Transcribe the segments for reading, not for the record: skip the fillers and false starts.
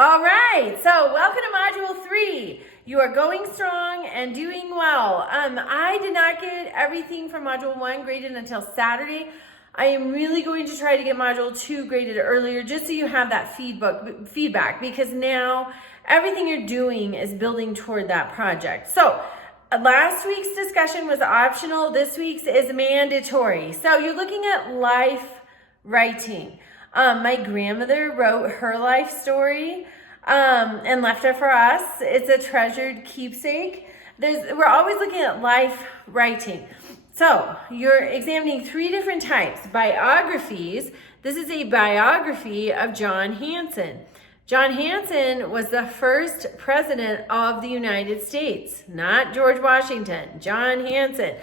All right, so welcome to Module 3. You are going strong and doing well. I did not get everything from Module 1 graded until Saturday. I am really going to try to get Module 2 graded earlier just so you have that feedback because now everything you're doing is building toward that project. So last week's discussion was optional. This week's is mandatory. So you're looking at life writing. My grandmother wrote her life story and left it for us. It's a treasured keepsake. We're always looking at life writing. So you're examining 3 different types. Biographies. This is a biography of John Hanson. John Hanson was the first president of the United States, not George Washington, John Hanson.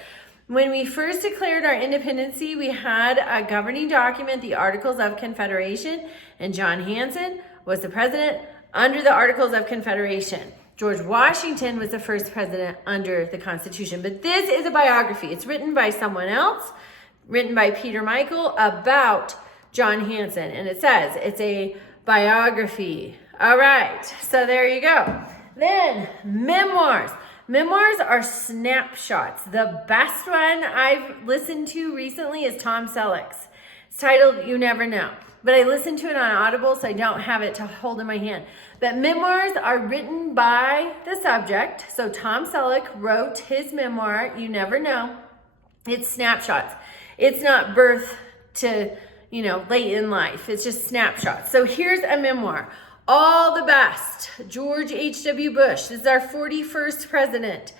When we first declared our independence, we had a governing document, the Articles of Confederation, and John Hanson was the president under the Articles of Confederation. George Washington was the first president under the Constitution. But this is a biography. It's written by someone else, written by Peter Michael about John Hanson. And it says it's a biography. All right, so there you go. Then memoirs. Memoirs are snapshots. The best one I've listened to recently is Tom Selleck's. It's titled You Never Know. But I listened to it on Audible, so I don't have it to hold in my hand. But memoirs are written by the subject. So Tom Selleck wrote his memoir, You Never Know. It's snapshots. It's not birth to, late in life. It's just snapshots. So here's a memoir. All the best, George H.W. Bush. This is our 41st president.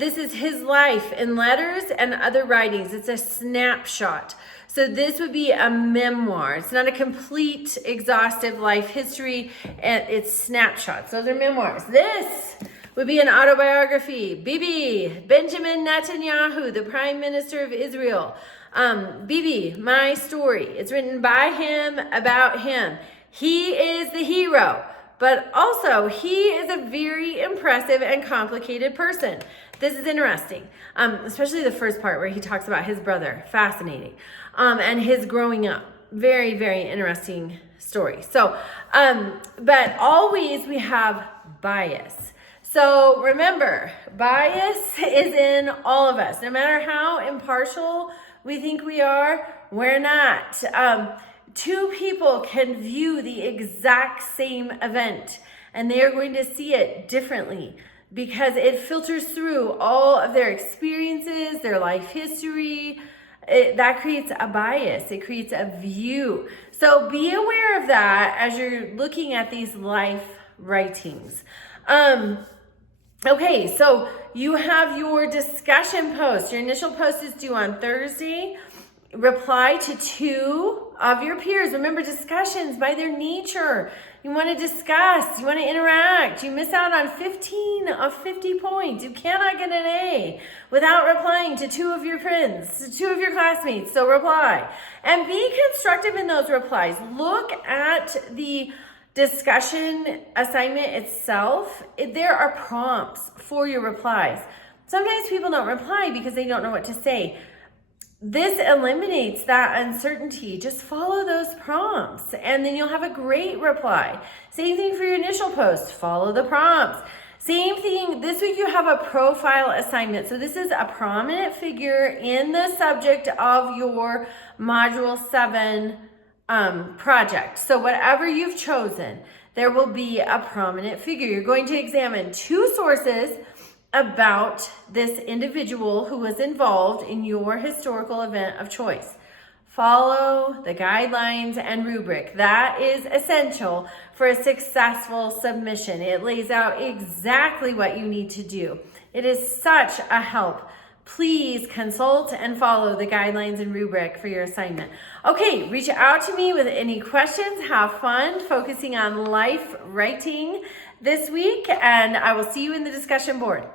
This is his life in letters and other writings. It's a snapshot. So this would be a memoir. It's not a complete, exhaustive life history. It's snapshots. Those are memoirs. This would be an autobiography. Bibi, Benjamin Netanyahu, the Prime Minister of Israel. Bibi, my story. It's written by him, about him. He is the hero, but also he is a very impressive and complicated person. This is interesting, especially the first part where he talks about his brother. Fascinating. And his growing up. Very, very interesting story. So, but always we have bias. So remember, bias is in all of us. No matter how impartial we think we are, we're not. 2 people can view the exact same event and they are going to see it differently because it filters through all of their experiences, their life history. That creates a bias. It creates a view. So be aware of that as you're looking at these life writings. Okay, so you have your discussion post. Your initial post is due on Thursday. Reply to 2 of your peers. Remember, discussions by their nature. You want to discuss. You want to interact. You miss out on 15 of 50 points. You cannot get an A without replying to 2 of your friends, 2 of your classmates. So reply. And be constructive in those replies. Look at the discussion assignment itself. There are prompts for your replies. Sometimes people don't reply because they don't know what to say. This eliminates that uncertainty. Just follow those prompts and then you'll have a great reply. Same thing for your initial post. Follow the prompts. Same thing. This week you have a profile assignment. So this is a prominent figure in the subject of your Module 7 project. So whatever you've chosen, there will be a prominent figure. You're going to examine 2 sources about this individual who was involved in your historical event of choice. Follow the guidelines and rubric. That is essential for a successful submission. It lays out exactly what you need to do. It is such a help. Please consult and follow the guidelines and rubric for your assignment. Okay, reach out to me with any questions. Have fun focusing on life writing this week, and I will see you in the discussion board.